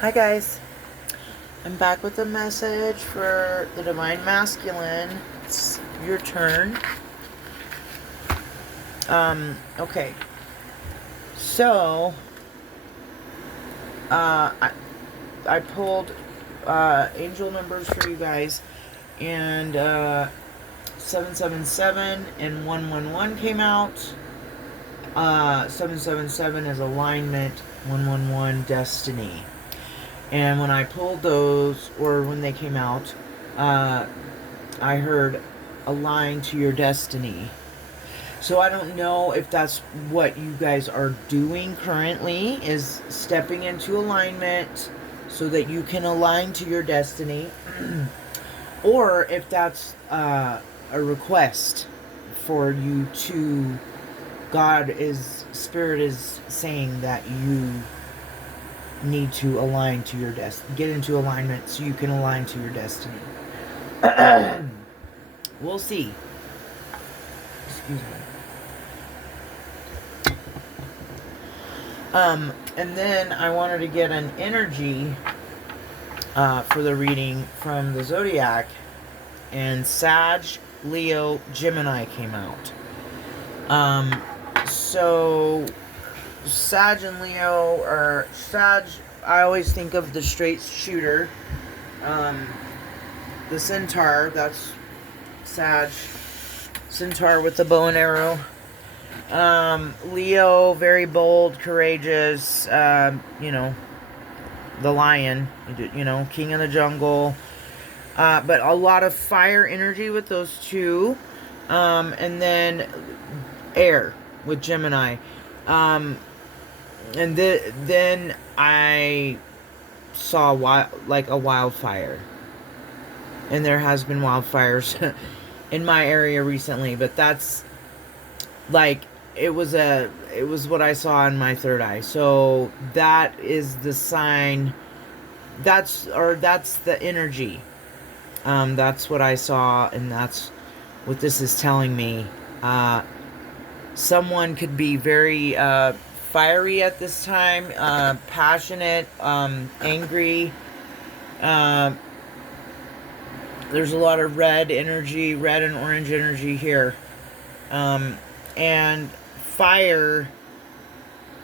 Hi guys, I'm back with a message for the Divine Masculine. It's your turn. Okay. So, uh, I, I pulled angel numbers for you guys, and 777 and 111 came out. 777 is alignment, 111 destiny. And when I pulled those, or when they came out, uh, I heard align to your destiny. So I don't know if that's what you guys are doing currently, is stepping into alignment so that you can align to your destiny, or if that's a request for you to. Spirit is saying that you need to align to your destiny, get into alignment so you can align to your destiny. We'll see. Excuse me. And then I wanted to get an energy for the reading from the Zodiac, and Sag, Leo, Gemini came out. So Sag and Leo are Sag. I always think of the straight shooter, the centaur. That's Sag, centaur with the bow and arrow. Leo, very bold, courageous. The lion. King of the jungle. But a lot of fire energy with those two. And then air with Gemini. And then I saw a wildfire. And there has been wildfires in my area recently, but that's like it was what I saw in my third eye. So that is the sign. That's the energy. That's what I saw, and that's what this is telling me. Someone could be very fiery at this time, passionate, angry. There's a lot of red energy, red and orange energy here. And fire,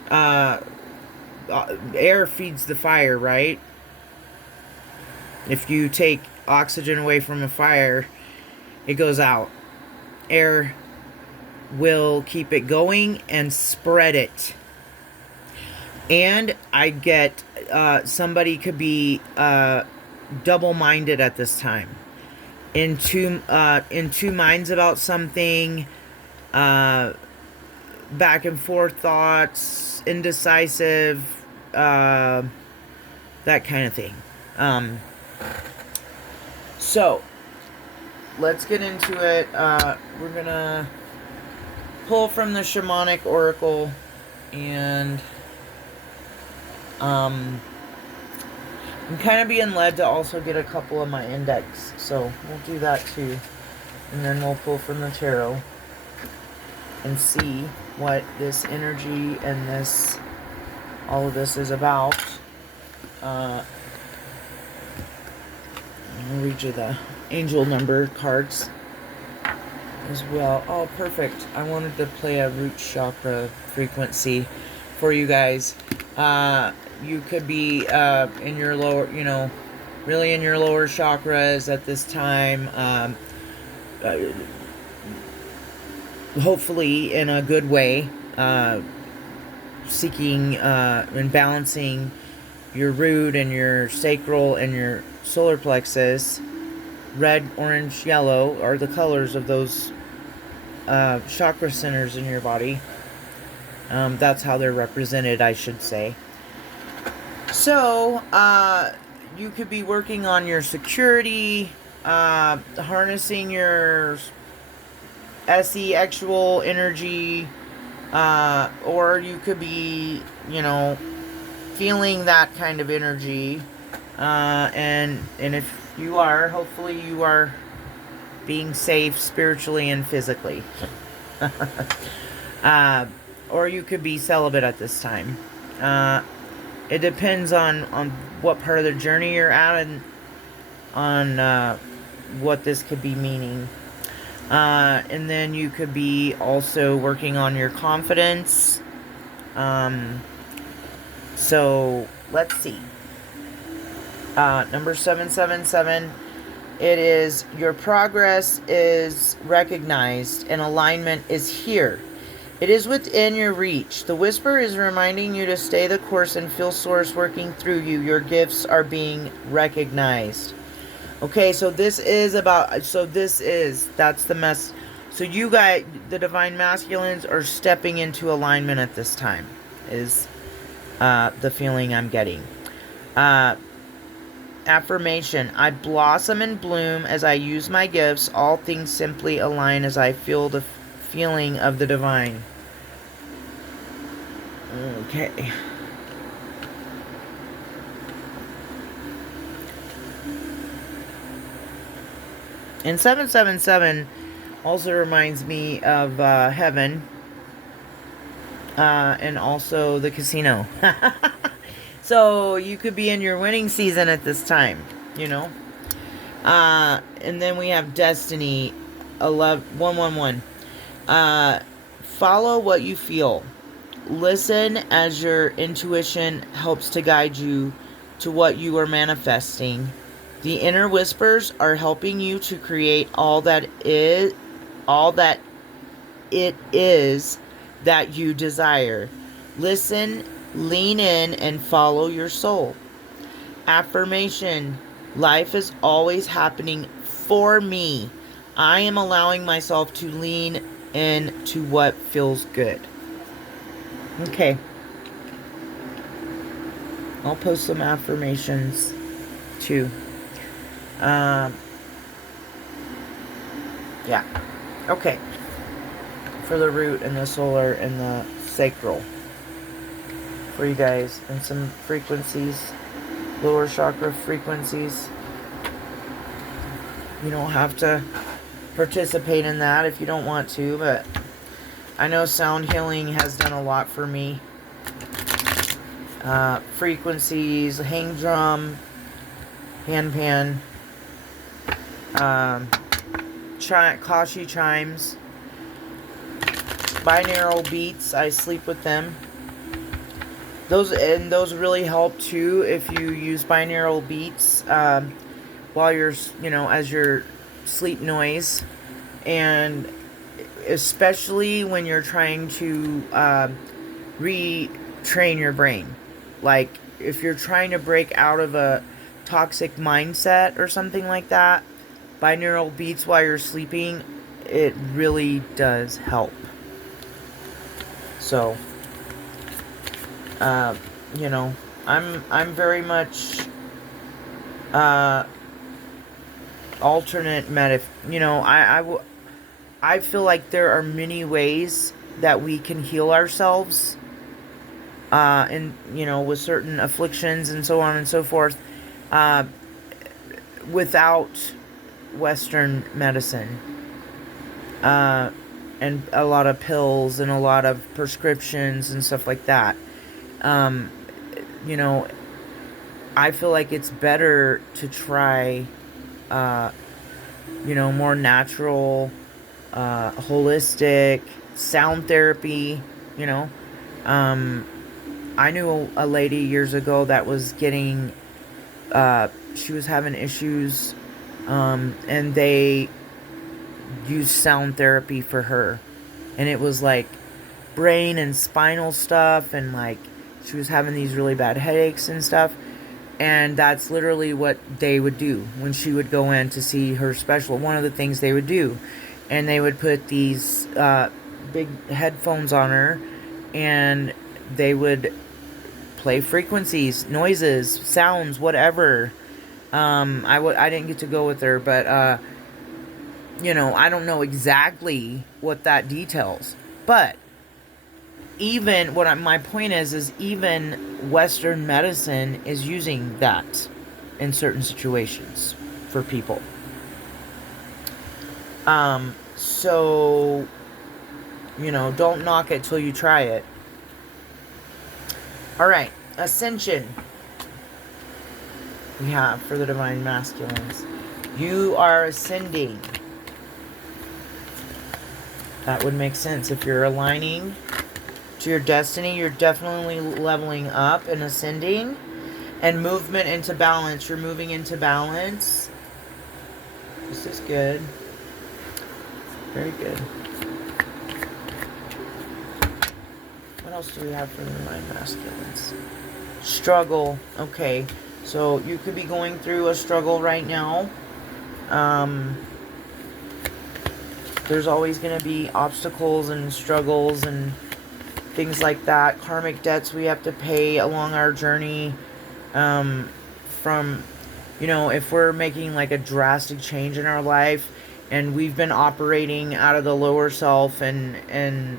air feeds the fire, right? If you take oxygen away from a fire, it goes out. Air will keep it going and spread it. And I get somebody could be double-minded at this time, in two minds about something, back and forth thoughts, indecisive, that kind of thing. So let's get into it. We're gonna pull from the Shamanic Oracle, and I'm kind of being led to also get a couple of my index, so we'll do that too. And then we'll pull from the tarot and see what this energy and all of this is about. I'll read you the angel number cards as well. Oh, perfect. I wanted to play a root chakra frequency for you guys. You could be in your lower, really in your lower chakras at this time. Hopefully in a good way. Seeking and balancing your root and your sacral and your solar plexus. Red, orange, yellow are the colors of those chakra centers in your body. That's how they're represented, I should say. So, you could be working on your security, harnessing your SE actual energy, or you could be, feeling that kind of energy, and if you are, hopefully you are being safe spiritually and physically. Or you could be celibate at this time. It depends on what part of the journey you're at and on what this could be meaning. And then you could be also working on your confidence. So let's see. Number 777. It is your progress is recognized and alignment is here. It is within your reach. The whisper is reminding you to stay the course and feel source working through you. Your gifts are being recognized. Okay, so that's the mess. So you guys, the divine masculines, are stepping into alignment at this time, is the feeling I'm getting. Affirmation. I blossom and bloom as I use my gifts. All things simply align as I feel the feeling of the divine. Okay. And 777 also reminds me of heaven. And also the casino. So you could be in your winning season at this time, you know. And then we have Destiny 111. Follow what you feel. Listen as your intuition helps to guide you to what you are manifesting. The inner whispers are helping you to create all that it is that you desire. Listen, lean in, and follow your soul. Affirmation. Life is always happening for me. I am allowing myself to lean into what feels good. Okay. I'll post some affirmations too. Yeah. Okay. For the root and the solar and the sacral. For you guys. And some frequencies. Lower chakra frequencies. You don't have to participate in that if you don't want to, but I know sound healing has done a lot for me. Frequencies, hang drum, handpan, Kashi chimes, binaural beats. I sleep with them. Those really help too if you use binaural beats while you're, as your sleep noise, and especially when you're trying to retrain your brain. Like if you're trying to break out of a toxic mindset or something like that, binaural beats while you're sleeping, it really does help. So, I'm very much alternate I feel like there are many ways that we can heal ourselves, and with certain afflictions and so on and so forth, without Western medicine, and a lot of pills and a lot of prescriptions and stuff like that. I feel like it's better to try, more natural, holistic sound therapy. I knew a lady years ago that was getting, she was having issues, and they used sound therapy for her, and it was like brain and spinal stuff, and like she was having these really bad headaches and stuff. And that's literally what they would do when she would go in to see her specialist. One of the things they would do, and they would put these big headphones on her, and they would play frequencies, noises, sounds, whatever. I didn't get to go with her, but I don't know exactly what that details. But even my point is even Western medicine is using that in certain situations for people. So, don't knock it till you try it. All right. ascension we have for the divine masculines. You are ascending. That would make sense. If you're aligning to your destiny, you're definitely leveling up and ascending. And movement into balance. You're moving into balance. This is good. Very good. What else do we have for the divine masculines? Struggle. Okay. So you could be going through a struggle right now. There's always going to be obstacles and struggles and things like that. Karmic debts we have to pay along our journey. From, you know, if we're making like a drastic change in our life and we've been operating out of the lower self and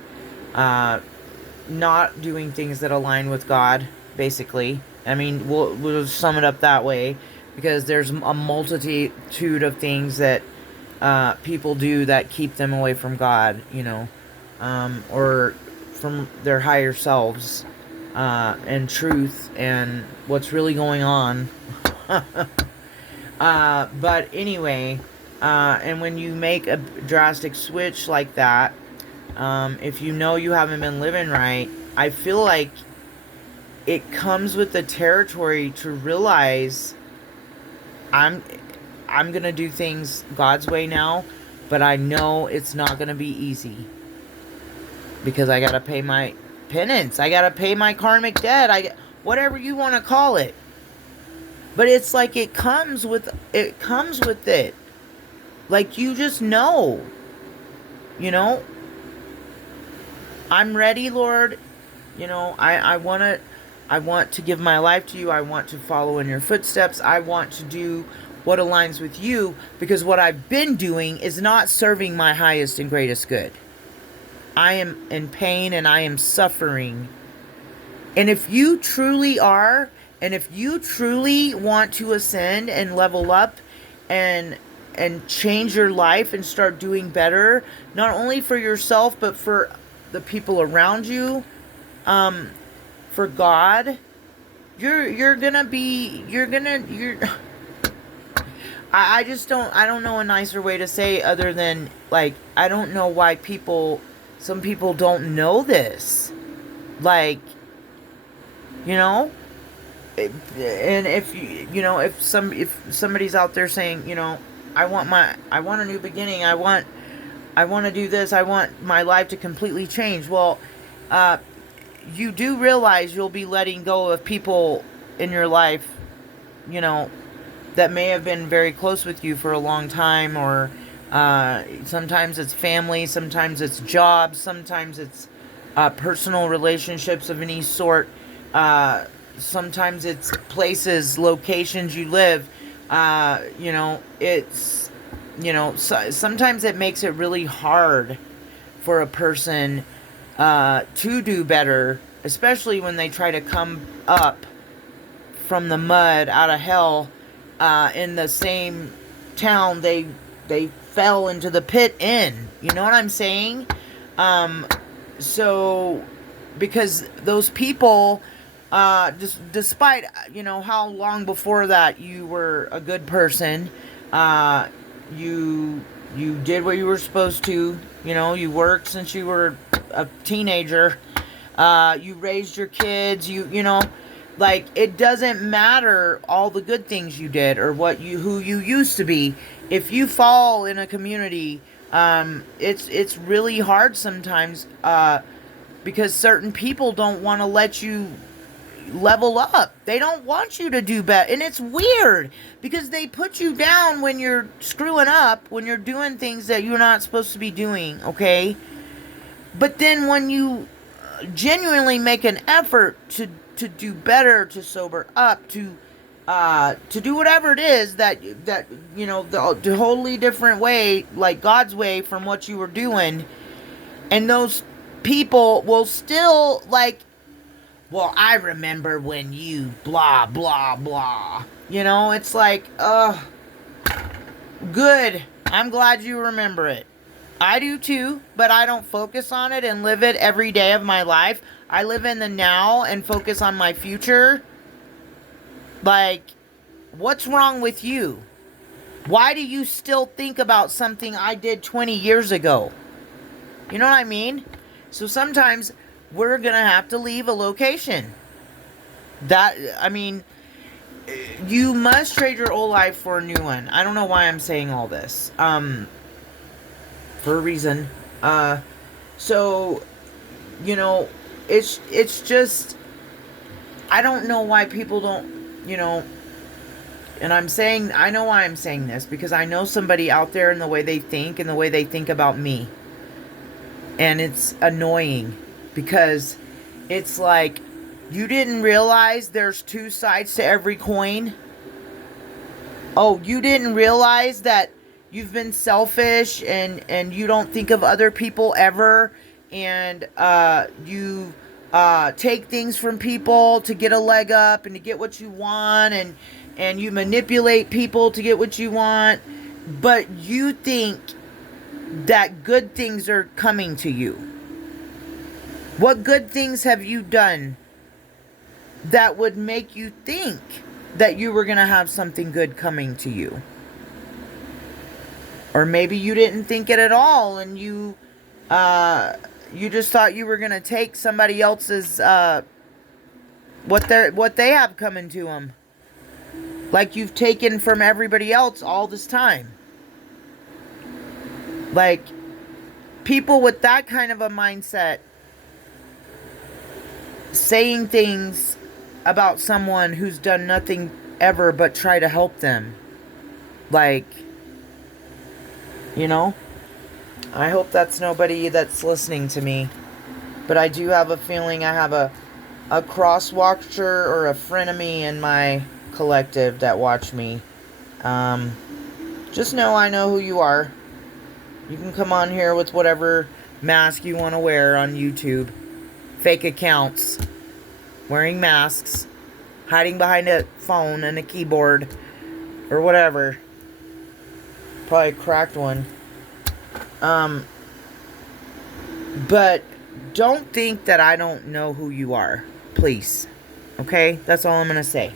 not doing things that align with God, basically. I mean, we'll sum it up that way, because there's a multitude of things that people do that keep them away from God, you know, or from their higher selves. And truth and what's really going on. But anyway, and when you make a drastic switch like that, if you know you haven't been living right, I feel like it comes with the territory to realize I'm gonna do things God's way now, but I know it's not gonna be easy, because I gotta pay my penance. I gotta pay my karmic debt. Whatever you want to call it. But it's like it comes with it. Like, you just know. You know? I'm ready, Lord. You know, I want to give my life to you. I want to follow in your footsteps. I want to do what aligns with you, because what I've been doing is not serving my highest and greatest good. I am in pain and I am suffering. And if you truly are, and if you truly want to ascend and level up and change your life and start doing better, not only for yourself, but for the people around you, for God, I just don't know a nicer way to say other than, like, I don't know why some people don't know this. Like, you know, and if somebody's out there saying, you know, I want a new beginning. I want to do this. I want my life to completely change. Well, you do realize you'll be letting go of people in your life, you know, that may have been very close with you for a long time, or sometimes it's family, sometimes it's jobs, sometimes it's personal relationships of any sort. Sometimes it's places, locations you live. You know, it's, you know, sometimes it makes it really hard for a person to do better, especially when they try to come up from the mud out of hell in the same town they fell into the pit in. You know what I'm saying? So, because those people, despite, you know, how long before that you were a good person, you did what you were supposed to. You know, you worked since you were a teenager. You raised your kids. You know, like, it doesn't matter all the good things you did or who you used to be. If you fall in a community, it's really hard sometimes, because certain people don't want to let you level up. They don't want you to do better. And it's weird, because they put you down when you're screwing up, when you're doing things that you're not supposed to be doing, okay? But then when you genuinely make an effort to do better, to sober up, to do whatever it is that you know, the totally different way, like God's way from what you were doing, and those people will still, like, well, I remember when you blah blah blah, you know. It's like, good, I'm glad you remember it. I do too, but I don't focus on it and live it every day of my life. I live in the now and focus on my future. Like, what's wrong with you? Why do you still think about something I did 20 years ago? You know what I mean? So sometimes we're going to have to leave a location. I mean, you must trade your old life for a new one. I don't know why I'm saying all this. For a reason. So, you know, it's just, I don't know why people don't, and I know why I'm saying this, because I know somebody out there in the way they think and the way they think about me. And it's annoying because it's like, you didn't realize there's two sides to every coin? Oh, you didn't realize that you've been selfish and you don't think of other people ever, and you take things from people to get a leg up and to get what you want, and you manipulate people to get what you want, but you think that good things are coming to you. What good things have you done that would make you think that you were going to have something good coming to you? Or maybe you didn't think it at all, and you just thought you were going to take somebody else's what they have coming to them, like you've taken from everybody else all this time. Like, people with that kind of a mindset saying things about someone who's done nothing ever but try to help them. Like, I hope that's nobody that's listening to me. But I do have a feeling I have a cross-watcher or a frenemy in my collective that watch me. Just know I know who you are. You can come on here with whatever mask you want to wear on YouTube. Fake accounts. Wearing masks. Hiding behind a phone and a keyboard. Or whatever. Probably a cracked one. But don't think that I don't know who you are. Please. Okay? That's all I'm going to say.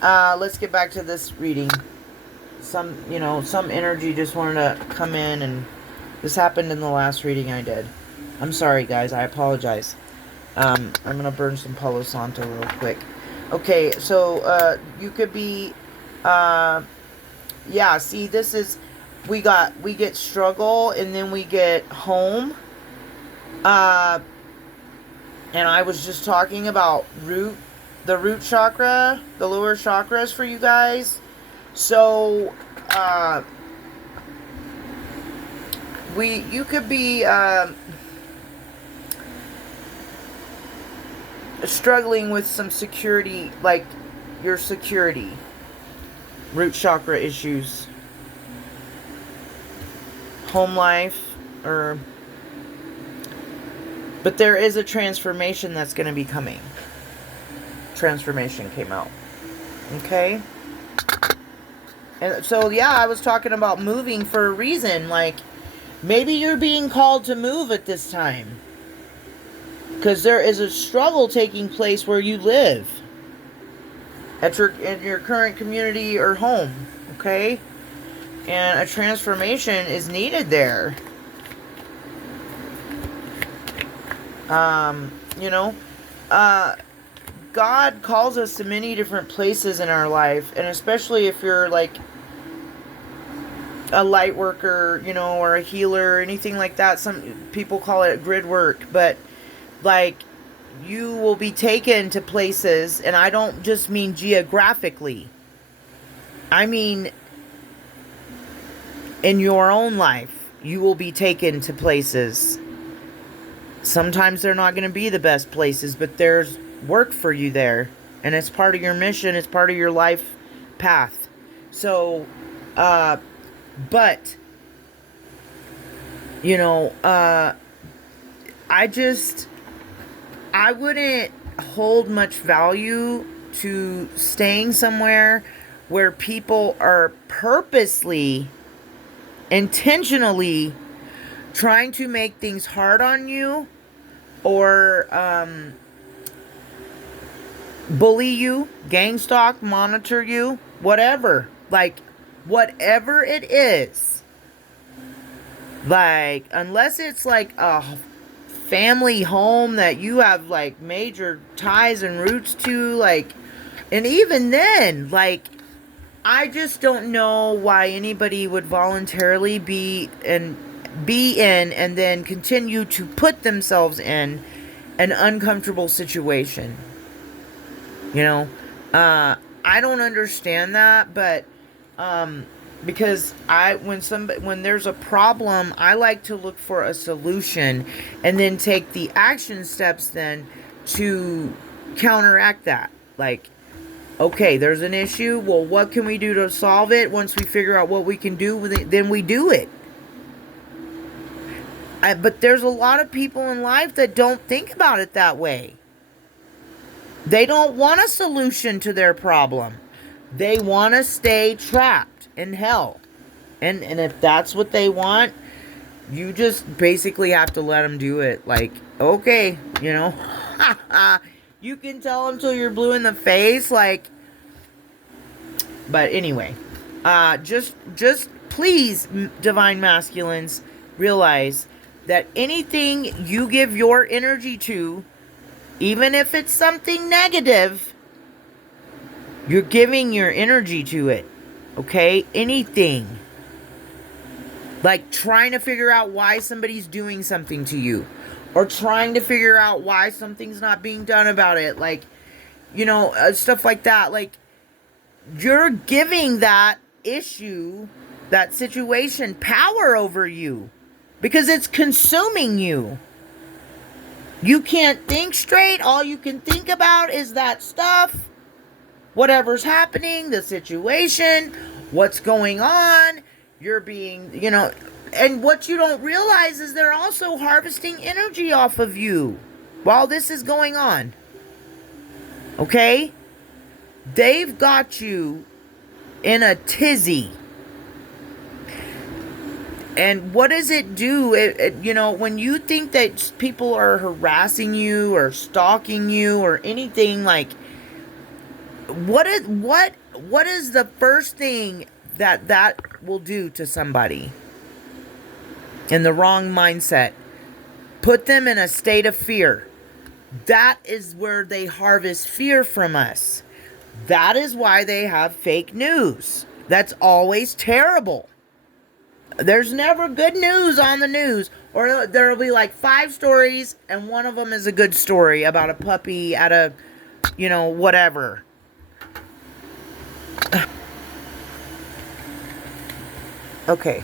Let's get back to this reading. Some energy just wanted to come in, and this happened in the last reading I did. I'm sorry, guys. I apologize. I'm going to burn some Palo Santo real quick. Okay, so, you could be, see, this is, we get struggle, and then we get home. And I was just talking about the root chakra, the lower chakras for you guys. So, you could be, struggling with some security, like your security, root chakra issues, home life, but there is a transformation that's going to be coming. Transformation came out. Okay? And so, I was talking about moving for a reason. Like, maybe you're being called to move at this time. Because there is a struggle taking place where you live. In your current community or home. Okay? And a transformation is needed there. God calls us to many different places in our life, and especially if you're like a light worker, or a healer or anything like that. Some people call it grid work, but like, you will be taken to places, and I don't just mean geographically. I mean, in your own life, you will be taken to places. Sometimes they're not going to be the best places, but there's work for you there. And it's part of your mission. It's part of your life path. So, I wouldn't hold much value to staying somewhere where people are purposely, intentionally trying to make things hard on you, or bully you, gang stalk, monitor you, whatever. Like, whatever it is. Like, unless it's like a family home that you have like major ties and roots to, like, and even then, like, I just don't know why anybody would voluntarily be in and then continue to put themselves in an uncomfortable situation. You know, I don't understand that, but because when there's a problem, I like to look for a solution and then take the action steps then to counteract that. Like, okay, there's an issue. Well, what can we do to solve it? Once we figure out what we can do with it, then we do it. But there's a lot of people in life that don't think about it that way. They don't want a solution to their problem. They want to stay trapped in hell. And if that's what they want, you just basically have to let them do it. Like, okay, you know, you can tell them till you're blue in the face. Like, but anyway, just please, divine masculines, realize that anything you give your energy to, even if it's something negative, you're giving your energy to it. Okay? Anything. Like trying to figure out why somebody's doing something to you. Or trying to figure out why something's not being done about it. Like, you know, stuff like that. Like, you're giving that issue, that situation, power over you. Because it's consuming you. You can't think straight. All you can think about is that stuff. Whatever's happening, the situation, what's going on. You're being, you know, and what you don't realize is they're also harvesting energy off of you while this is going on. Okay? They've got you in a tizzy. And what does it do? You know, when you think that people are harassing you or stalking you or anything, like, what is the first thing that will do to somebody in the wrong mindset? Put them in a state of fear. That is where they harvest fear from us. That is why they have fake news. That's always terrible. There's never good news on the news. Or there'll be like 5 stories and one of them is a good story about a puppy at a, you know, whatever. Okay.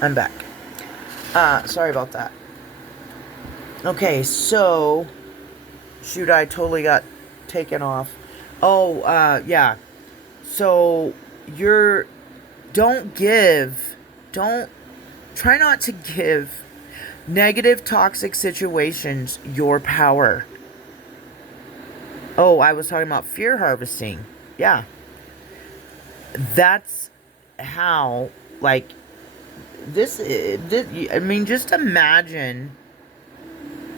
I'm back. Sorry about that. Okay, so shoot, I totally got taken off. Oh, yeah. So try not to give negative, toxic situations your power. Oh, I was talking about fear harvesting. Yeah. That's how, like, this I mean, just imagine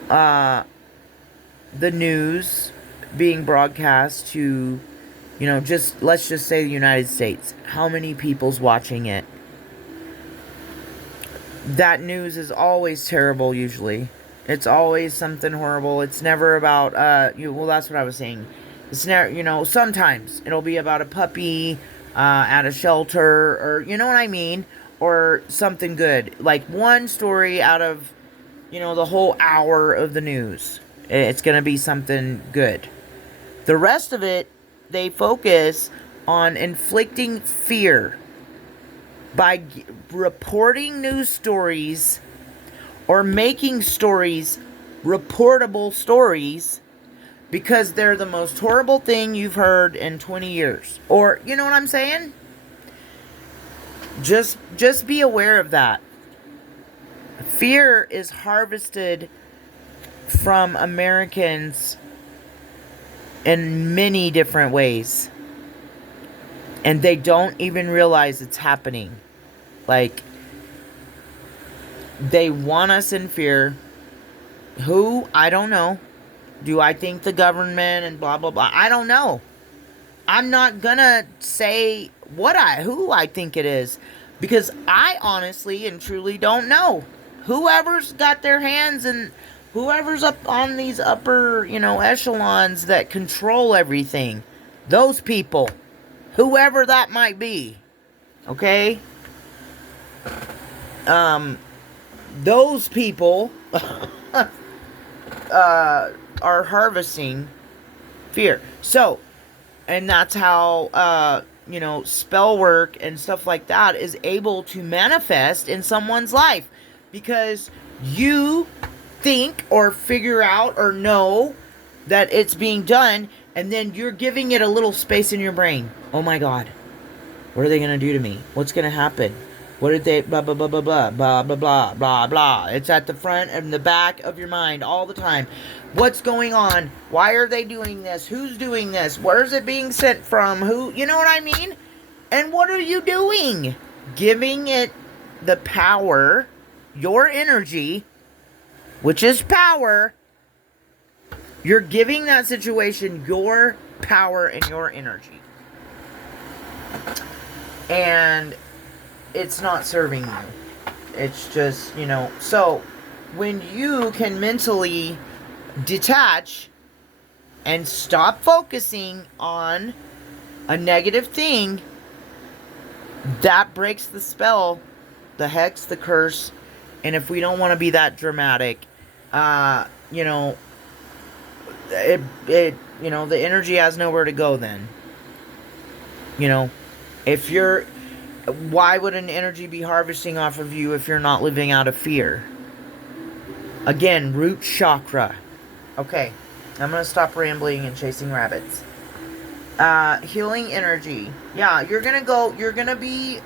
the news being broadcast to, you know, let's just say the United States. How many people's watching it? That news is always terrible, usually. It's always something horrible. It's never about, well, that's what I was saying. It's never, you know, sometimes it'll be about a puppy at a shelter, or, you know what I mean? Or something good. Like one story out of, you know, the whole hour of the news. It's going to be something good. The rest of it, they focus on inflicting fear by reporting news stories or making stories reportable stories because they're the most horrible thing you've heard in 20 years. Or, you know what I'm saying? Just be aware of that. Fear is harvested from Americans in many different ways. And they don't even realize it's happening. Like, they want us in fear. Who? I don't know. Do I think the government and blah blah blah? I don't know. I'm not gonna say who I think it is, because I honestly and truly don't know. Whoever's got their hands and whoever's up on these upper, echelons that control everything, those people, whoever that might be, okay? Those people are harvesting fear. So, and that's how spell work and stuff like that is able to manifest in someone's life, because you think or figure out or know that it's being done, and then you're giving it a little space in your brain. Oh my god, what are they going to do to me? What's going to happen? What did they blah blah blah blah blah blah blah blah blah blah. It's at the front and the back of your mind all the time. What's going on? Why are they doing this? Who's doing this? Where is it being sent from? Who? You know what I mean? And what are you doing? Giving it the power, your energy, which is power. You're giving that situation your power and your energy. And it's not serving you. It's just, so when you can mentally detach and stop focusing on a negative thing, that breaks the spell, the hex, the curse. And if we don't want to be that dramatic, the energy has nowhere to go then. If you're, why would an energy be harvesting off of you if you're not living out of fear? Again, root chakra. Okay, I'm going to stop rambling and chasing rabbits. Healing energy. Yeah, you're going to be,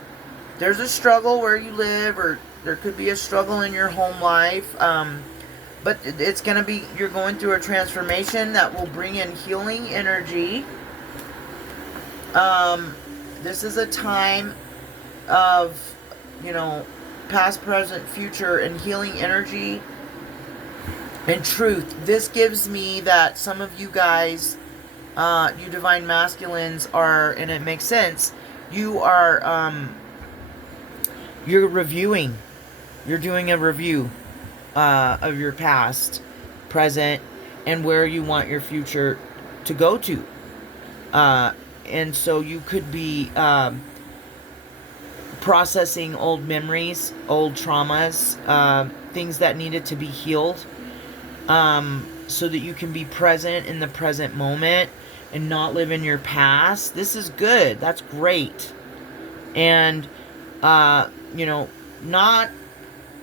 there's a struggle where you live, or there could be a struggle in your home life. But it's going to be, you're going through a transformation that will bring in healing energy. This is a time of, past, present, future, and healing energy and truth. This gives me that some of you guys, you divine masculines are, and it makes sense, you are, you're reviewing, you're doing a review of your past, present, and where you want your future to go to. And so you could be processing old memories, old traumas, things that needed to be healed, so that you can be present in the present moment and not live in your past. This is good. That's great. And, not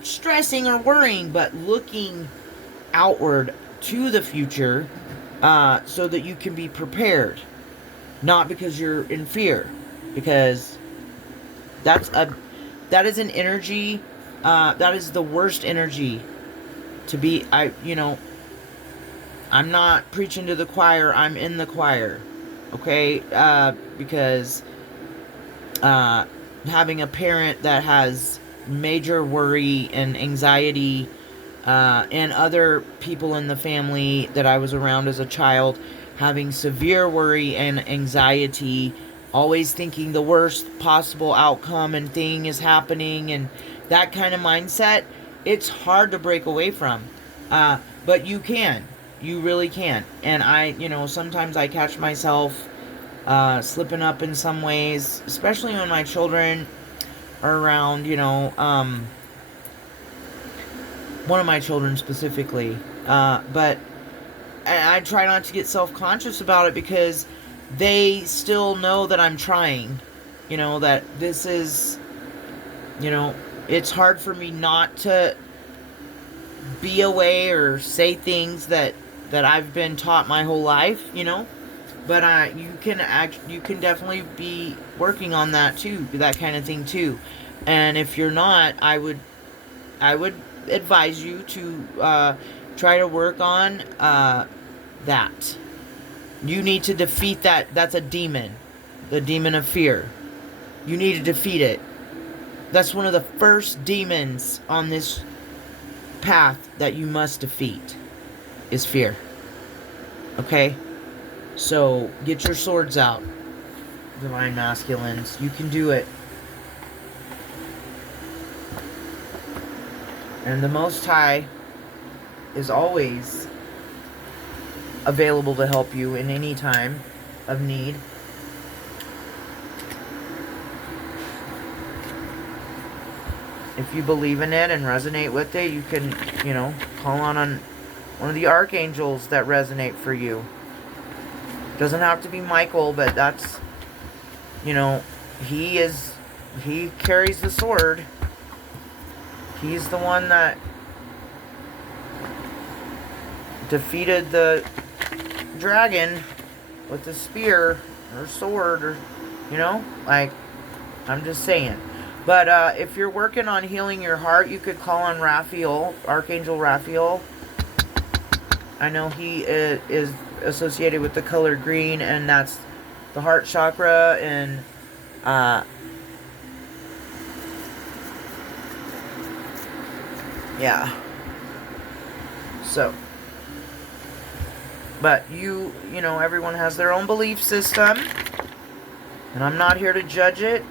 stressing or worrying, but looking outward to the future, so that you can be prepared. Not because you're in fear, because that is an energy, that is the worst energy to be. I'm not preaching to the choir, I'm in the choir, okay? Because having a parent that has major worry and anxiety, and other people in the family that I was around as a child having severe worry and anxiety, always thinking the worst possible outcome and thing is happening, and that kind of mindset, it's hard to break away from. But you can. You really can. And sometimes I catch myself slipping up in some ways, especially when my children are around, one of my children specifically. But I try not to get self-conscious about it, because they still know that I'm trying. That this is, it's hard for me not to be away or say things that I've been taught my whole life, But you can definitely be working on that too, that kind of thing too. And if you're not, I would advise you to try to work on that. You need to defeat that. That's a demon. The demon of fear. You need to defeat it. That's one of the first demons on this path that you must defeat. is fear. Okay? So get your swords out, divine masculines. You can do it. And the Most High is always available to help you in any time of need. If you believe in it and resonate with it, you can, call on one of the archangels that resonate for you. Doesn't have to be Michael, but that's, he carries the sword. He's the one that defeated the dragon with the spear or sword, or, I'm just saying. But if you're working on healing your heart, you could call on Raphael, Archangel Raphael. I know he is associated with the color green, and that's the heart chakra, and yeah. So, but everyone has their own belief system, and I'm not here to judge it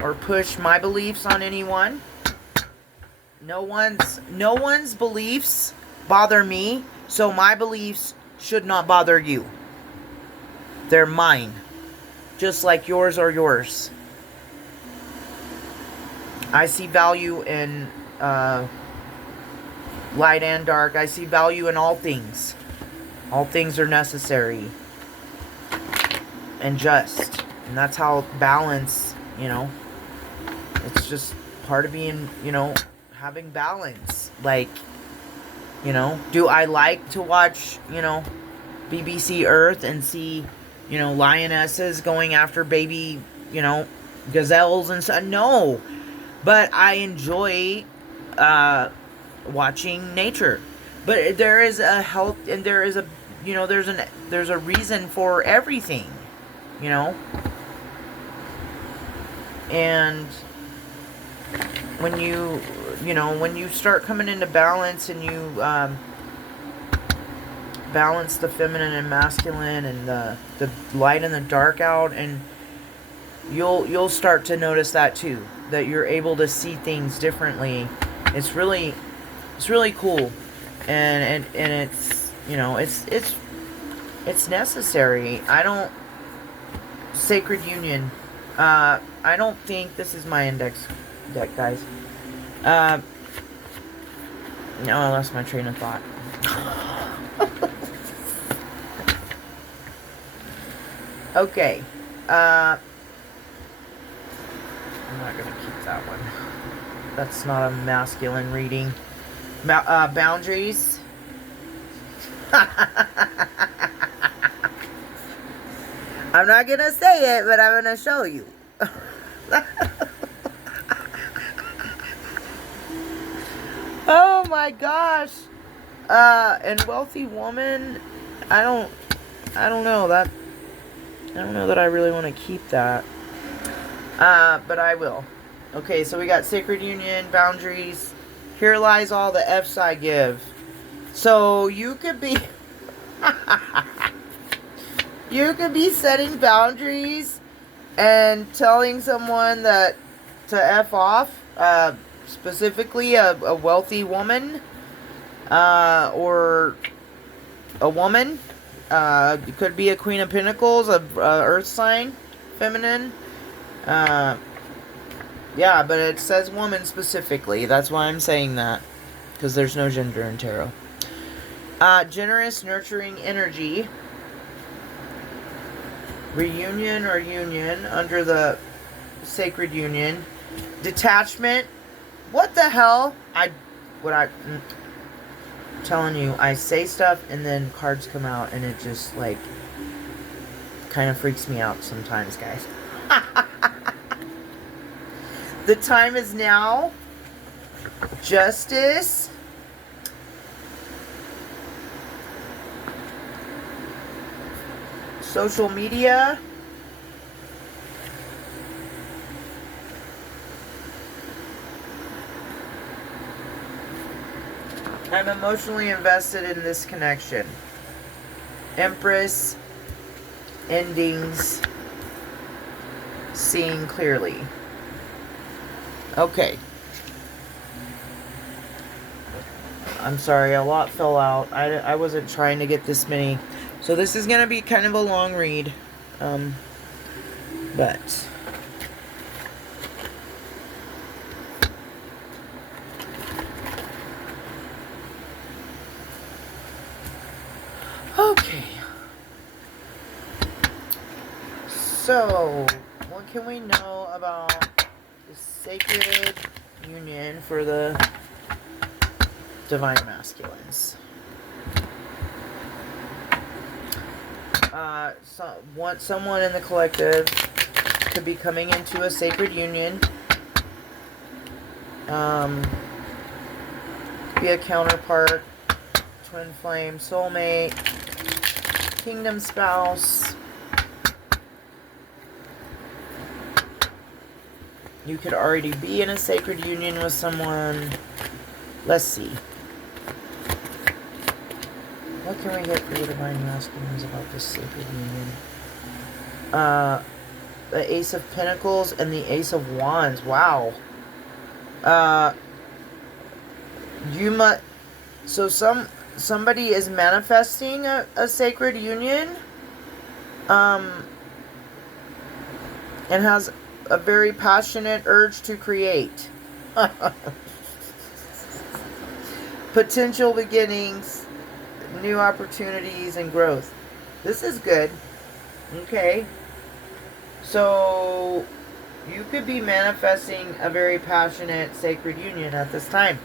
or push my beliefs on anyone. No one's beliefs bother me, so my beliefs should not bother you. They're mine, just like yours are yours. I see value in light and dark. I see value in all things. All things are necessary and just. And that's how balance, it's just part of being, having balance. Like, do I like to watch, BBC Earth and see, lionesses going after baby, gazelles and stuff? No. But I enjoy watching nature. But there is a health, and there is a, there's a reason for everything, And when you start coming into balance, and you balance the feminine and masculine, and the light and the dark out, and you'll start to notice that too, that you're able to see things differently. It's really cool, and it's it's necessary. Sacred Union. I don't think this is my index deck, guys. No, I lost my train of thought. Okay. I'm not gonna keep that one. That's not a masculine reading. Boundaries. I'm not gonna say it, but I'm gonna show you. Oh my gosh. And wealthy woman, I don't know that. I don't know that I really want to keep that. But I will. Okay, so we got Sacred Union, boundaries. Here lies all the F's I give. So you could be you could be setting boundaries and telling someone that to F off, specifically a wealthy woman, or a woman. It could be a Queen of Pentacles, a Earth sign, feminine. Yeah, but it says woman specifically. That's why I'm saying that, because there's no gender in tarot. Generous, nurturing energy. Reunion or union under the Sacred Union. Detachment. What the hell? I'm telling you, I say stuff and then cards come out, and it just kind of freaks me out sometimes, guys. The time is now. Justice. Social media. I'm emotionally invested in this connection. Empress, endings, seeing clearly. Okay. I'm sorry, a lot fell out. I wasn't trying to get this many. So this is going to be kind of a long read. But... Okay. So, what can we know about the sacred union for the divine masculines? Someone in the collective could be coming into a sacred union. Be a counterpart, twin flame, soulmate, kingdom spouse. You could already be in a sacred union with someone. Let's see. What can we get for the divine masculines about this sacred union? The Ace of Pentacles and the Ace of Wands. Wow. So somebody is manifesting a sacred union. And has a very passionate urge to create. Potential beginnings, new opportunities, and growth. This is good. Okay. So, you could be manifesting a very passionate sacred union at this time.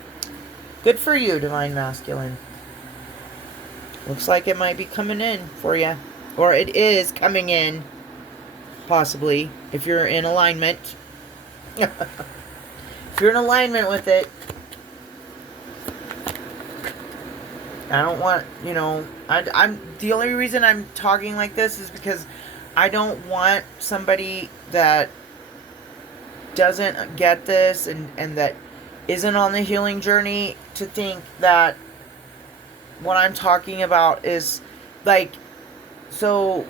Good for you, Divine Masculine. Looks like it might be coming in for you. Or it is coming in. Possibly, if you're in alignment. If you're in alignment with it. I don't want, I'm the only reason I'm talking like this is because I don't want somebody that doesn't get this and that isn't on the healing journey to think that what I'm talking about is like, so,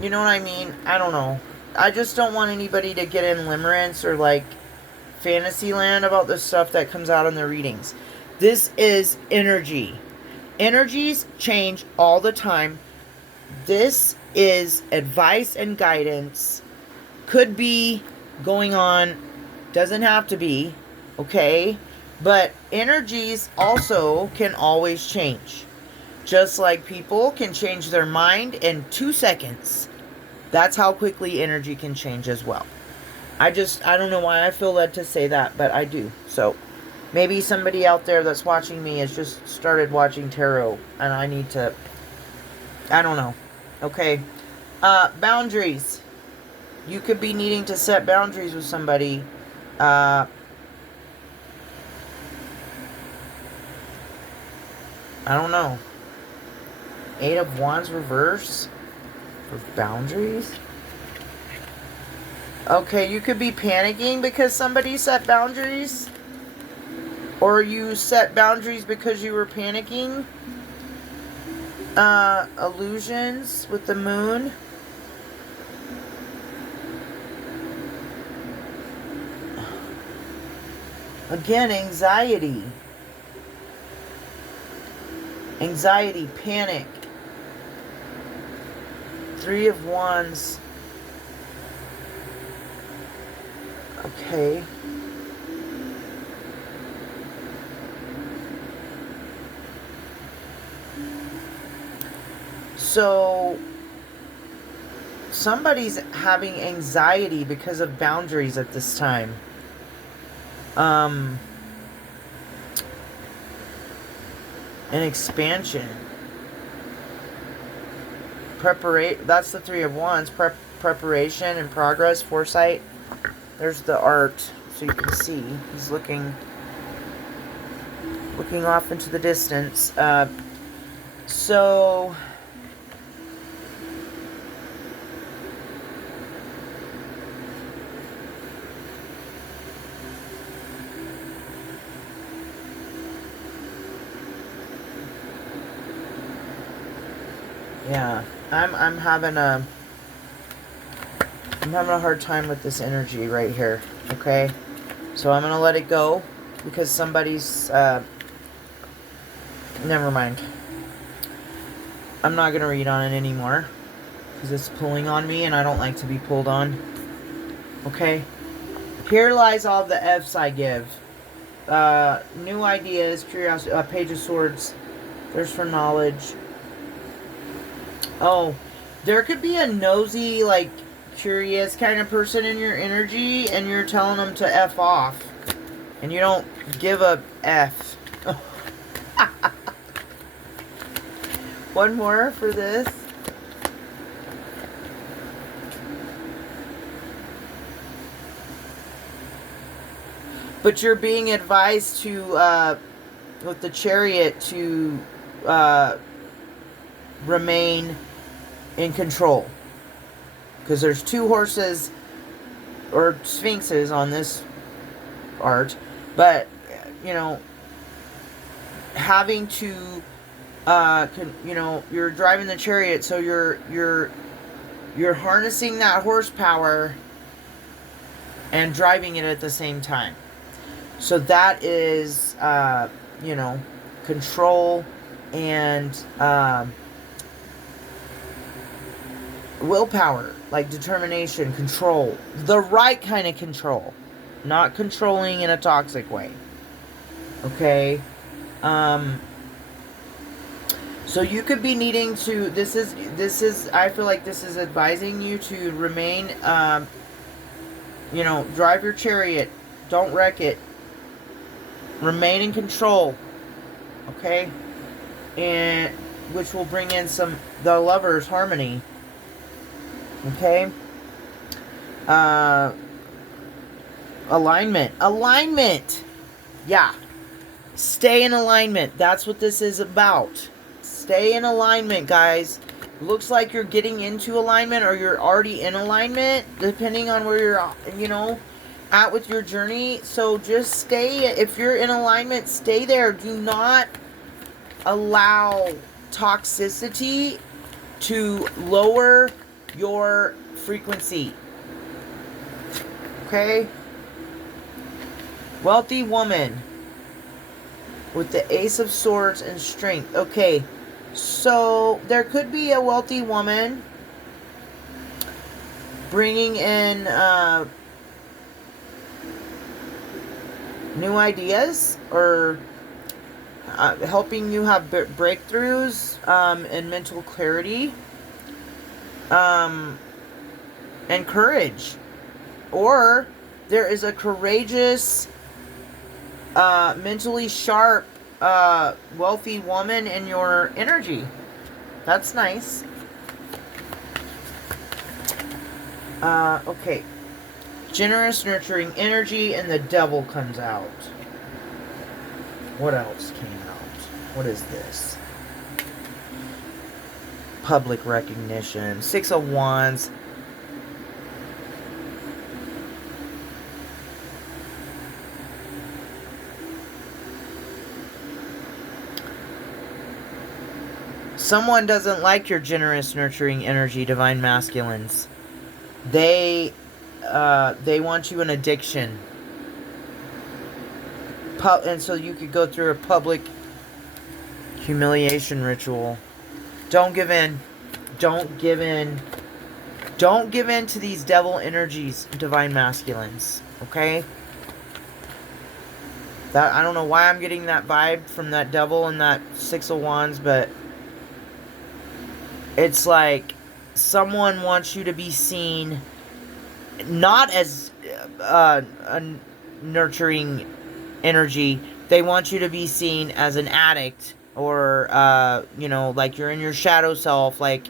you know what I mean? I don't know. I just don't want anybody to get in limerence or like fantasy land about the stuff that comes out in the readings. This is energy. Energies change all the time. This is advice and guidance. Could be going on. Doesn't have to be. Okay? But energies also can always change. Just like people can change their mind in 2 seconds. That's how quickly energy can change as well. I don't know why I feel led to say that, but I do. So, maybe somebody out there that's watching me has just started watching tarot, and I need to, I don't know. Okay. Boundaries. You could be needing to set boundaries with somebody. I don't know. 8 of Wands reverse for boundaries. Okay, you could be panicking because somebody set boundaries. Or you set boundaries because you were panicking. Illusions with the moon. Again, anxiety. Anxiety, panic. 3 of Wands. Okay. So, somebody's having anxiety because of boundaries at this time. An expansion. That's the 3 of Wands. Preparation and progress, foresight. There's the art, so you can see. He's looking off into the distance. So... Yeah. I'm having a hard time with this energy right here. Okay? So I'm gonna let it go because somebody's never mind. I'm not gonna read on it anymore because it's pulling on me and I don't like to be pulled on. Okay? Here lies all the F's I give. New ideas, curiosity, Page of Swords. There's for knowledge. Oh, there could be a nosy, like, curious kind of person in your energy, and you're telling them to F off. And you don't give a F. One more for this. But you're being advised to, with the Chariot, to remain in control. Because there's 2 horses or sphinxes on this art. But, you know, having to, you know, you're driving the Chariot, so you're harnessing that horsepower and driving it at the same time. So that is, you know, control and willpower, like determination, control. The right kind of control. Not controlling in a toxic way. Okay? So you could be needing to, this is, I feel like this is advising you to remain, you know, drive your Chariot. Don't wreck it. Remain in control. Okay? And, which will bring in the Lovers harmony. Okay? Alignment. Alignment! Yeah. Stay in alignment. That's what this is about. Stay in alignment, guys. Looks like you're getting into alignment or you're already in alignment, depending on where you're, you know, at with your journey. So just stay. If you're in alignment, stay there. Do not allow toxicity to lower your frequency. Okay? Wealthy woman with the Ace of Swords and Strength. Okay, so there could be a wealthy woman bringing in new ideas or helping you have breakthroughs and mental clarity and courage. Or there is a courageous, mentally sharp, wealthy woman in your energy. That's nice. Okay. Generous, nurturing energy, and the Devil comes out. What else came out? What is this? Public recognition. 6 of Wands. Someone doesn't like your generous, nurturing energy, divine masculines. They want you in addiction. And so you could go through a public humiliation ritual. Don't give in. Don't give in. Don't give in to these devil energies, divine masculines. Okay? That, I don't know why I'm getting that vibe from that devil and that 6 of Wands, but it's like someone wants you to be seen not as a nurturing energy. They want you to be seen as an addict or, you know, like you're in your shadow self, like,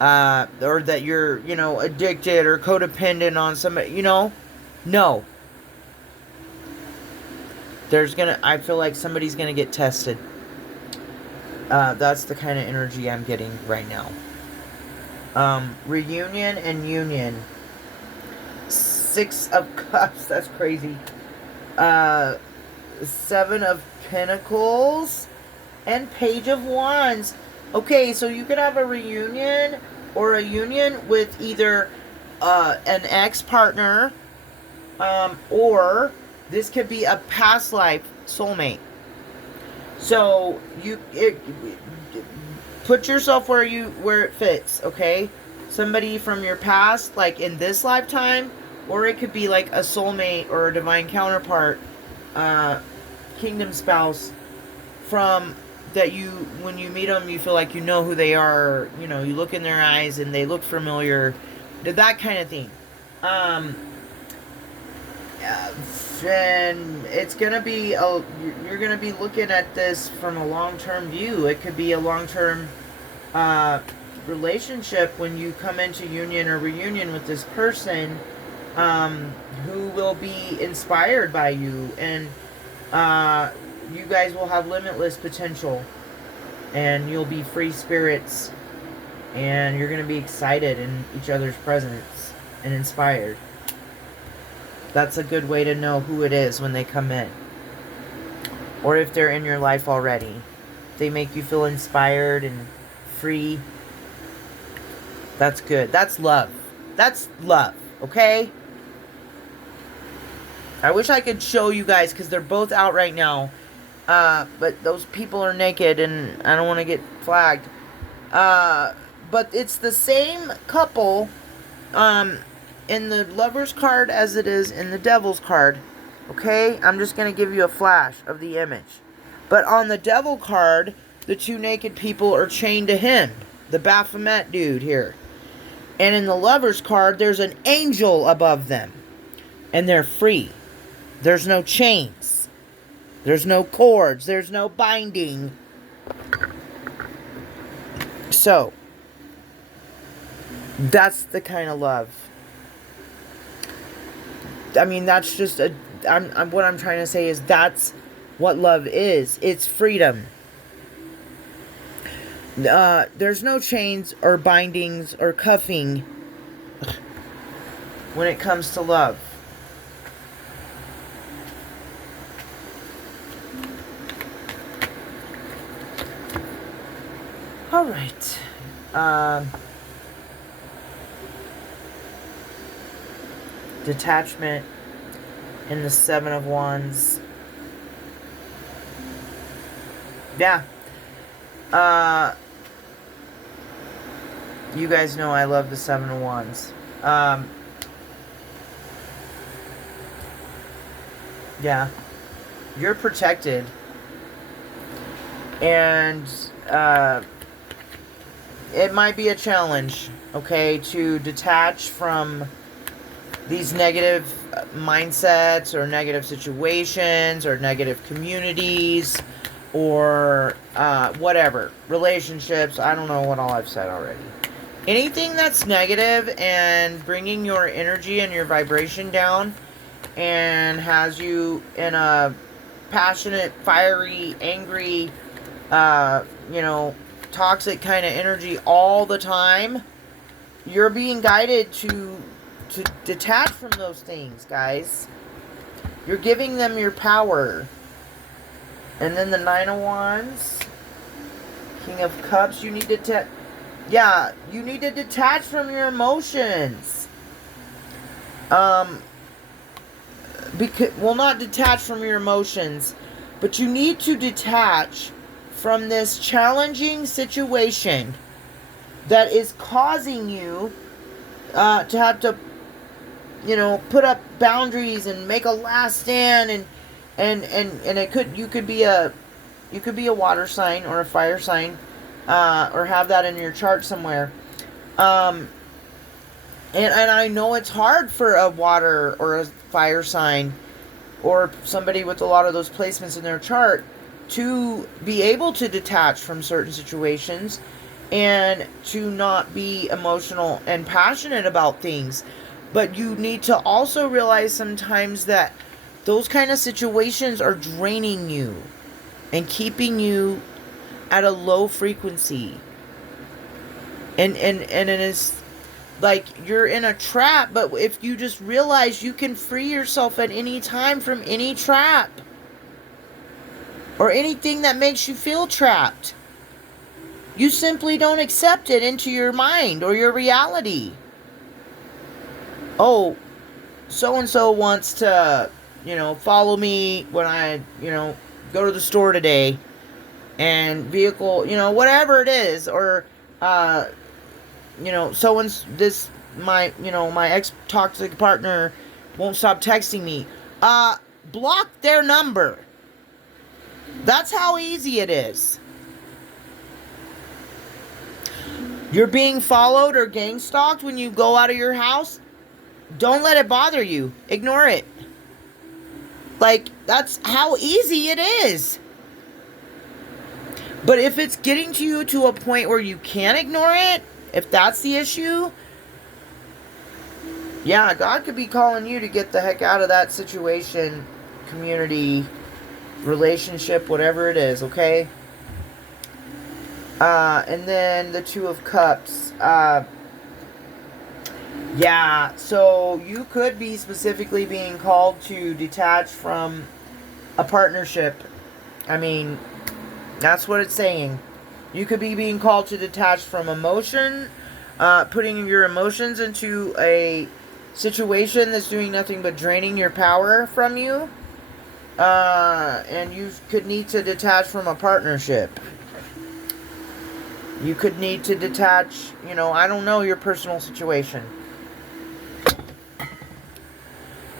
or that you're, you know, addicted or codependent on somebody, you know? No. I feel like somebody's gonna get tested. That's the kind of energy I'm getting right now. Reunion and union. 6 of Cups. That's crazy. 7 of Pentacles. And Page of Wands. Okay, so you could have a reunion or a union with either an ex-partner, or this could be a past life soulmate. So put yourself where it fits, okay? Somebody from your past, like in this lifetime, or it could be like a soulmate or a divine counterpart, uh, kingdom spouse from that you when you meet them you feel like you know who they are. You know, you look in their eyes and they look familiar, that kind of thing. Um, and it's gonna be you're gonna be looking at this from a long-term view. It could be a long-term uh, relationship when you come into union or reunion with this person, who will be inspired by you, and uh, you guys will have limitless potential, and you'll be free spirits, and you're gonna be excited in each other's presence and inspired. That's a good way to know who it is when they come in. Or if they're in your life already. They make you feel inspired and free. That's good. That's love. That's love, okay? I wish I could show you guys because they're both out right now. But those people are naked and I don't want to get flagged. But it's the same couple in the Lover's card as it is in the Devil's card. Okay? I'm just going to give you a flash of the image. But on the Devil card, the two naked people are chained to him. The Baphomet dude here. And in the Lover's card, there's an angel above them. And they're free. There's no chains. There's no cords. There's no binding. So, that's the kind of love. I mean, that's just what I'm trying to say is that's what love is. It's freedom. There's no chains or bindings or cuffing when it comes to love. All right. Detachment in the Seven of Wands. Yeah. You guys know I love the Seven of Wands. Yeah. You're protected. And it might be a challenge, okay, to detach from these negative mindsets or negative situations or negative communities or whatever. Relationships. I don't know what all I've said already. Anything that's negative and bringing your energy and your vibration down and has you in a passionate, fiery, angry, toxic kind of energy all the time, you're being guided to detach from those things, guys. You're giving them your power. And then the Nine of Wands, King of Cups, you need to you need to detach from your emotions. Not detach from your emotions, but you need to detach from this challenging situation that is causing you to have to, put up boundaries and make a last stand, and you could be a water sign or a fire sign, or have that in your chart somewhere. And I know it's hard for a water or a fire sign or somebody with a lot of those placements in their chart to be able to detach from certain situations and to not be emotional and passionate about things. But you need to also realize sometimes that those kind of situations are draining you and keeping you at a low frequency. And it is like you're in a trap, but if you just realize you can free yourself at any time from any trap or anything that makes you feel trapped. You simply don't accept it into your mind or your reality. Oh, so-and-so wants to, follow me when I, go to the store today, and vehicle, whatever it is, or, my ex-toxic partner won't stop texting me. Block their number. That's how easy it is. You're being followed or gang stalked when you go out of your house. Don't let it bother you. Ignore it. Like, that's how easy it is. But if it's getting to you to a point where you can't ignore it, if that's the issue, yeah, God could be calling you to get the heck out of that situation, community, relationship, whatever it is, okay? And then the Two of Cups. Yeah, so you could be specifically being called to detach from a partnership. I mean, that's what it's saying. You could be being called to detach from emotion, putting your emotions into a situation that's doing nothing but draining your power from you. And you could need to detach from a partnership. You could need to detach, I don't know your personal situation.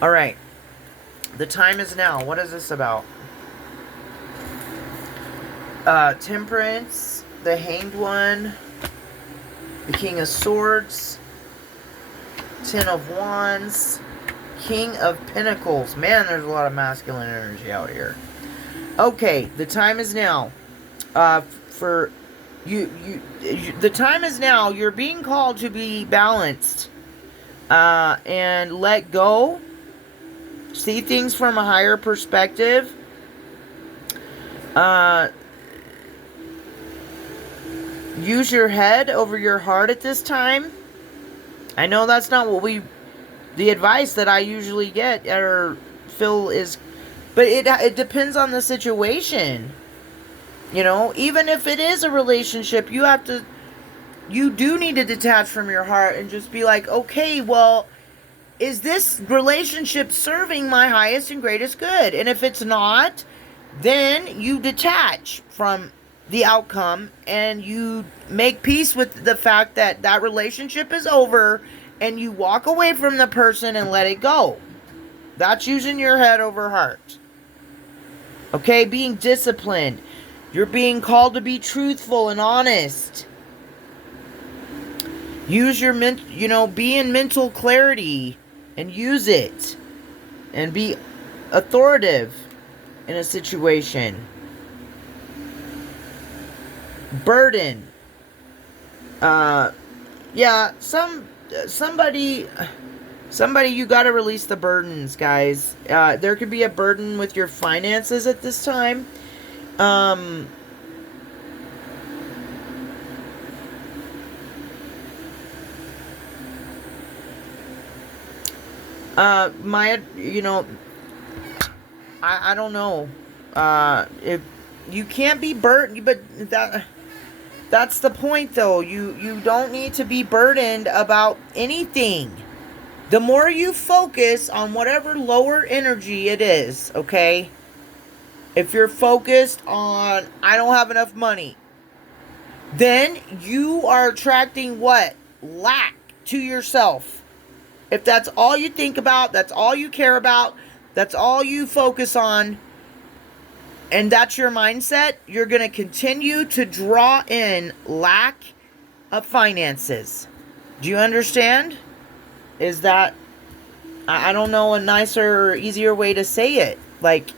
All right. The time is now. What is this about? Temperance, the Hanged One, the King of Swords, Ten of Wands, King of Pentacles. Man, there's a lot of masculine energy out here. Okay, the time is now. For you, the time is now. You're being called to be balanced, and let go. See things from a higher perspective. Use your head over your heart at this time. I know that's not what the advice that I usually get or feel is, but it depends on the situation. Even if it is a relationship, you do need to detach from your heart and just be like, okay, well, is this relationship serving my highest and greatest good? And if it's not, then you detach from the outcome and you make peace with the fact that that relationship is over, and you walk away from the person and let it go. That's using your head over heart. Okay, being disciplined. You're being called to be truthful and honest. Use your be in mental clarity and use it. And be authoritative in a situation. Burden. Yeah, somebody, you gotta release the burdens, guys. There could be a burden with your finances at this time. I don't know. If you can't be burdened, but that's the point, though. You don't need to be burdened about anything. The more you focus on whatever lower energy it is, okay? If you're focused on, I don't have enough money, then you are attracting what? Lack to yourself. If that's all you think about, that's all you care about, that's all you focus on, and that's your mindset, you're going to continue to draw in lack of finances. Do you understand? Is that, I don't know a nicer or easier way to say it. Like,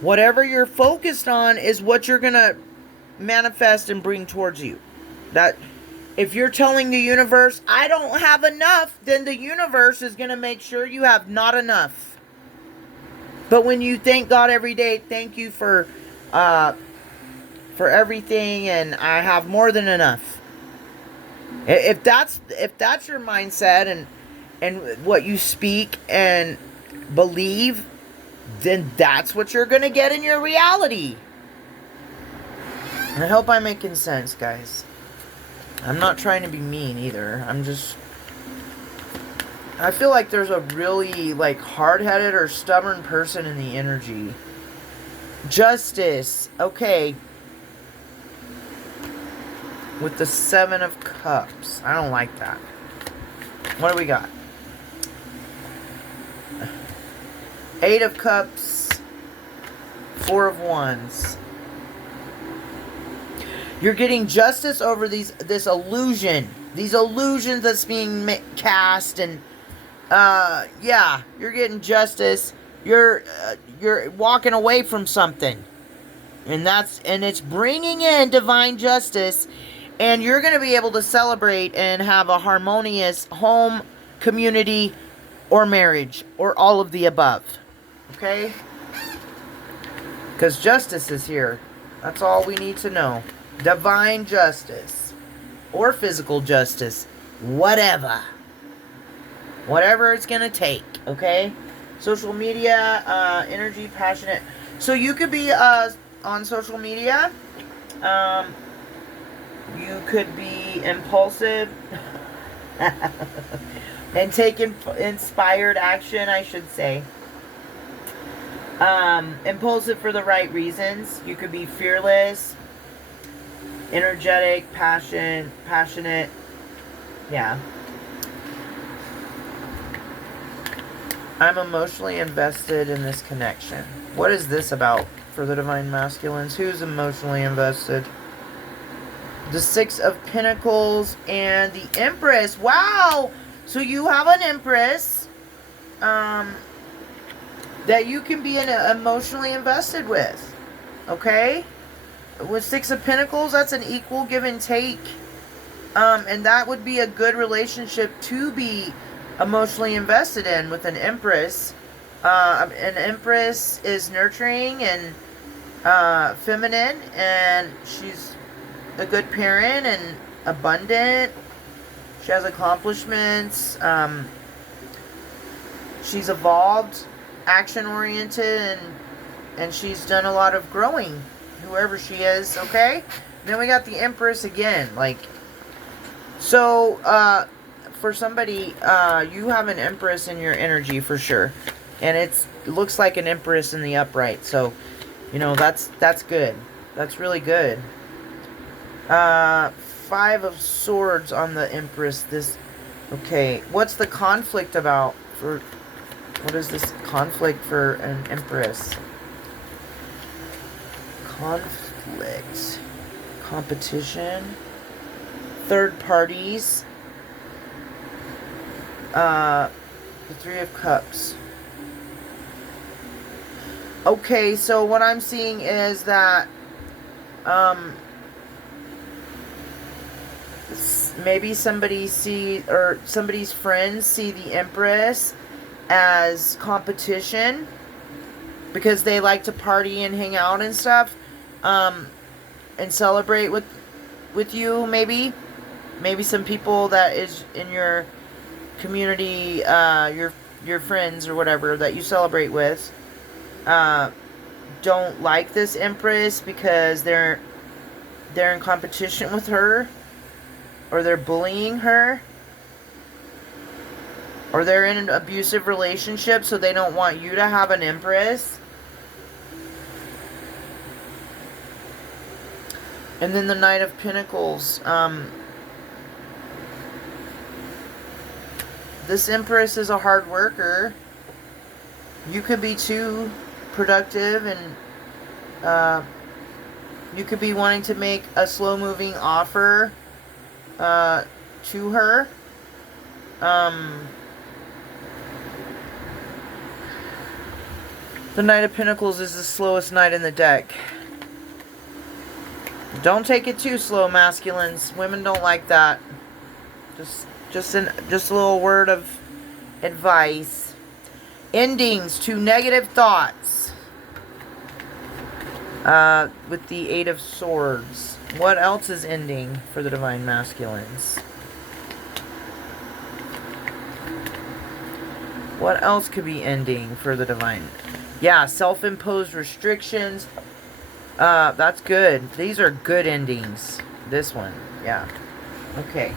whatever you're focused on is what you're going to manifest and bring towards you. That if you're telling the universe, I don't have enough, then the universe is going to make sure you have not enough. But when you thank God every day, thank you for everything, and I have more than enough. If that's your mindset and what you speak and believe, then that's what you're going to get in your reality. I hope I'm making sense, guys. I'm not trying to be mean either. I feel like there's a really, like, hard-headed or stubborn person in the energy. Justice. Okay. With the 7 of Cups. I don't like that. What do we got? 8 of Cups. 4 of Wands. You're getting justice over this illusion. These illusions that's being cast, and yeah, you're getting justice. You're walking away from something, and it's bringing in divine justice, and you're going to be able to celebrate and have a harmonious home, community, or marriage, or all of the above. Okay? Because justice is here. That's all we need to know. Divine justice. Or physical justice. Whatever. Whatever it's going to take. Okay? Social media, energy, passionate. So you could be on social media. You could be impulsive. And take inspired action, I should say. Impulsive for the right reasons. You could be fearless, energetic, passionate. Yeah. I'm emotionally invested in this connection. What is this about for the Divine Masculines? Who's emotionally invested? The 6 of Pentacles and the Empress. Wow! So you have an Empress. That you can be emotionally invested with. Okay? With 6 of Pentacles, that's an equal give and take. And that would be a good relationship to be emotionally invested in with an Empress. An Empress is nurturing and feminine, and she's a good parent and abundant. She has accomplishments. She's evolved, action-oriented, and she's done a lot of growing, whoever she is, okay? Then we got the Empress again, like, so, for somebody, you have an Empress in your energy for sure, and it looks like an Empress in the upright, so, you know, that's good, that's really good. 5 of Swords on the Empress, okay, what's the conflict about for... What is this conflict for an Empress? Conflict. Competition. Third parties. The 3 of Cups. Okay, so what I'm seeing is that maybe somebody's friends see the Empress as competition because they like to party and hang out and stuff, and celebrate with you. Maybe some people that is in your community, your friends or whatever that you celebrate with, don't like this Empress because they're in competition with her, or they're bullying her. Or they're in an abusive relationship, so they don't want you to have an Empress. And then the Knight of Pentacles. This Empress is a hard worker. You could be too productive, and you could be wanting to make a slow-moving offer to her. The Knight of Pentacles is the slowest knight in the deck. Don't take it too slow, masculines. Women don't like that. Just a little word of advice. Endings to negative thoughts. With the 8 of Swords. What else is ending for the Divine Masculines? What else could be ending for the Divine? Yeah, self-imposed restrictions. That's good. These are good endings. This one, yeah. Okay.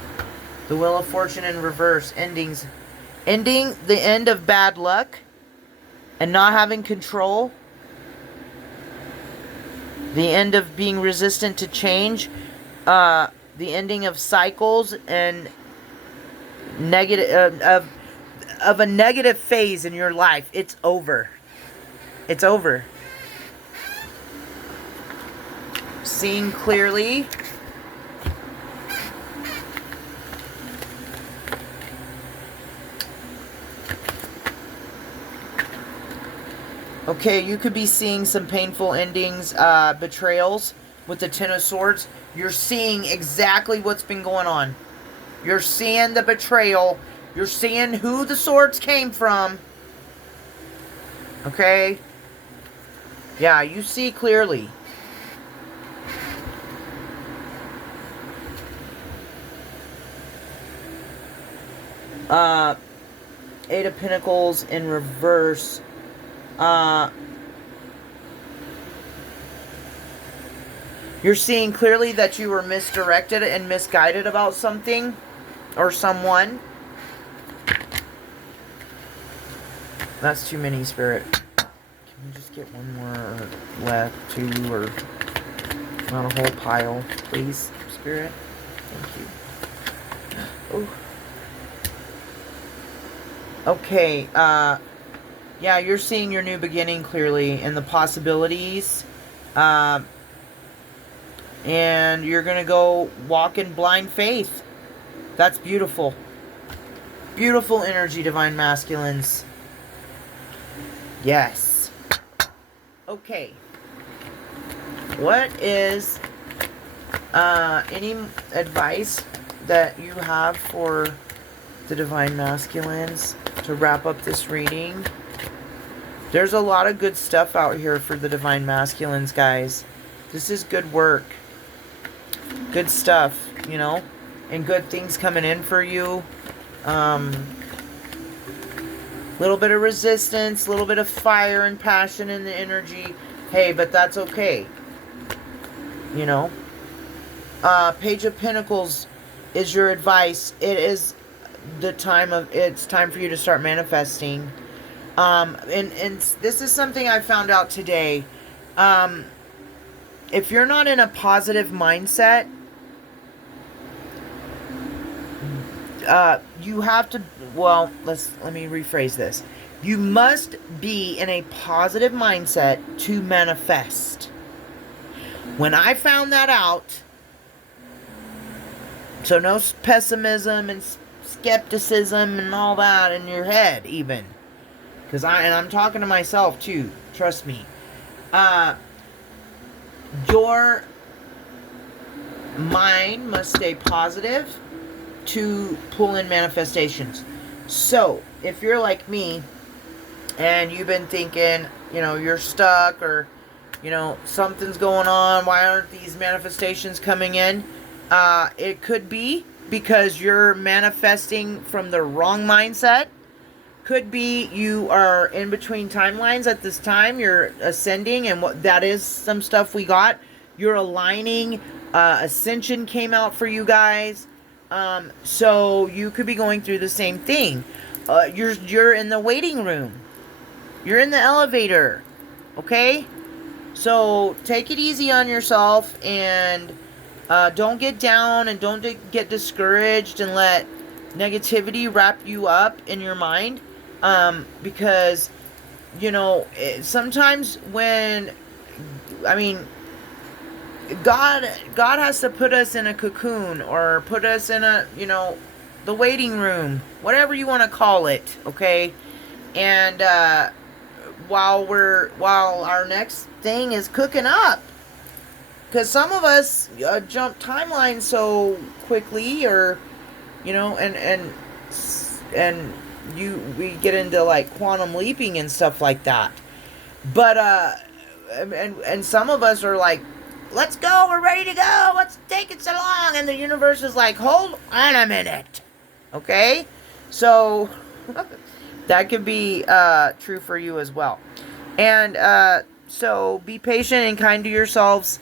The Wheel of Fortune in reverse. Endings. Ending the end of bad luck and not having control. The end of being resistant to change. The ending of cycles and negative of a negative phase in your life. It's over. It's over. Seeing clearly. Okay, you could be seeing some painful endings, betrayals with the Ten of Swords. You're seeing exactly what's been going on. You're seeing the betrayal. You're seeing who the swords came from. Okay? Yeah, you see clearly. Eight of Pentacles in reverse. You're seeing clearly that you were misdirected and misguided about something or someone. That's too many, Spirit. Can we just get one more left, two, or not a whole pile, please, Spirit? Thank you. Oh. Okay, yeah, you're seeing your new beginning clearly and the possibilities. And you're going to go walk in blind faith. That's beautiful. Beautiful energy, Divine Masculines. Yes. Okay. What is any advice that you have for the Divine Masculines to wrap up this reading? There's a lot of good stuff out here for the Divine Masculines, guys. This is good work. Good stuff, you know? And good things coming in for you. Little bit of resistance, little bit of fire and passion in the energy. Hey, but that's okay. You know? Page of Pentacles is your advice. It is the time of, it's time for you to start manifesting. And this is something I found out today. If you're not in a positive mindset, you have to, well, let me rephrase this. You must be in a positive mindset to manifest. When I found that out, so no pessimism and skepticism and all that in your head even. Because I'm talking to myself too, trust me. Your mind must stay positive to pull in manifestations. So, if you're like me, and you've been thinking, you know, you're stuck, or, you know, something's going on, why aren't these manifestations coming in? It could be because you're manifesting from the wrong mindset. Could be you are in between timelines at this time. You're ascending, and what that is some stuff we got. You're aligning. Ascension came out for you guys. So you could be going through the same thing. You're in the waiting room. You're in the elevator. Okay? So take it easy on yourself, and don't get down, and don't get discouraged and let negativity wrap you up in your mind. Because, you know, sometimes when, I mean, God has to put us in a cocoon, or put us in a, you know, the waiting room, whatever you want to call it, okay? And while our next thing is cooking up, because some of us jump timelines so quickly, or, you know, and we get into like quantum leaping and stuff like that. But and some of us are like, let's go, we're ready to go, what's taking so long? And the universe is like, hold on a minute. Okay? So that could be true for you as well. And so be patient and kind to yourselves.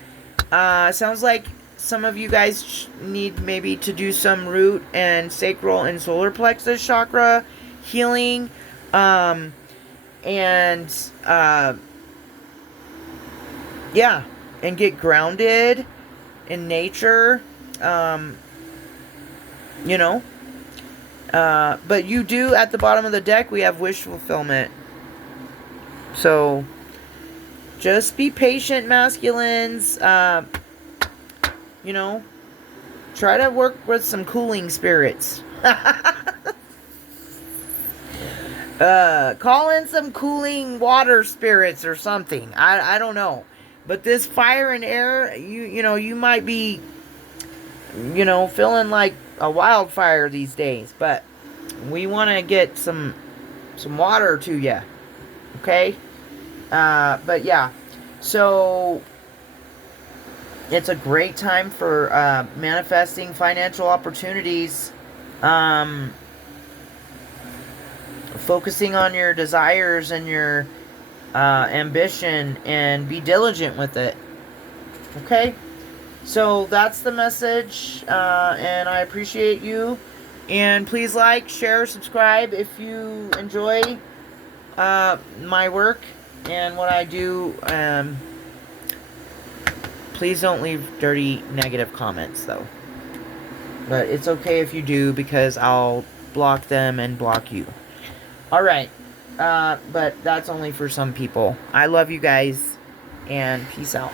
Sounds like some of you guys need maybe to do some root and sacral and solar plexus chakra healing. And yeah, and get grounded in nature. You know, but you do, at the bottom of the deck, we have wish fulfillment. So just be patient, masculines. You know, try to work with some cooling spirits. Call in some cooling water spirits or something. I don't know. But this fire and air, you know, you might be, you know, feeling like a wildfire these days. But we want to get some water to you. Okay? But yeah. So it's a great time for manifesting financial opportunities. Focusing on your desires and your ambition, and be diligent with it. Okay? So that's the message, and I appreciate you. And please like, share, subscribe if you enjoy my work and what I do. Please don't leave dirty, negative comments, though. But it's okay if you do, because I'll block them and block you. Alright, but that's only for some people. I love you guys, and peace out.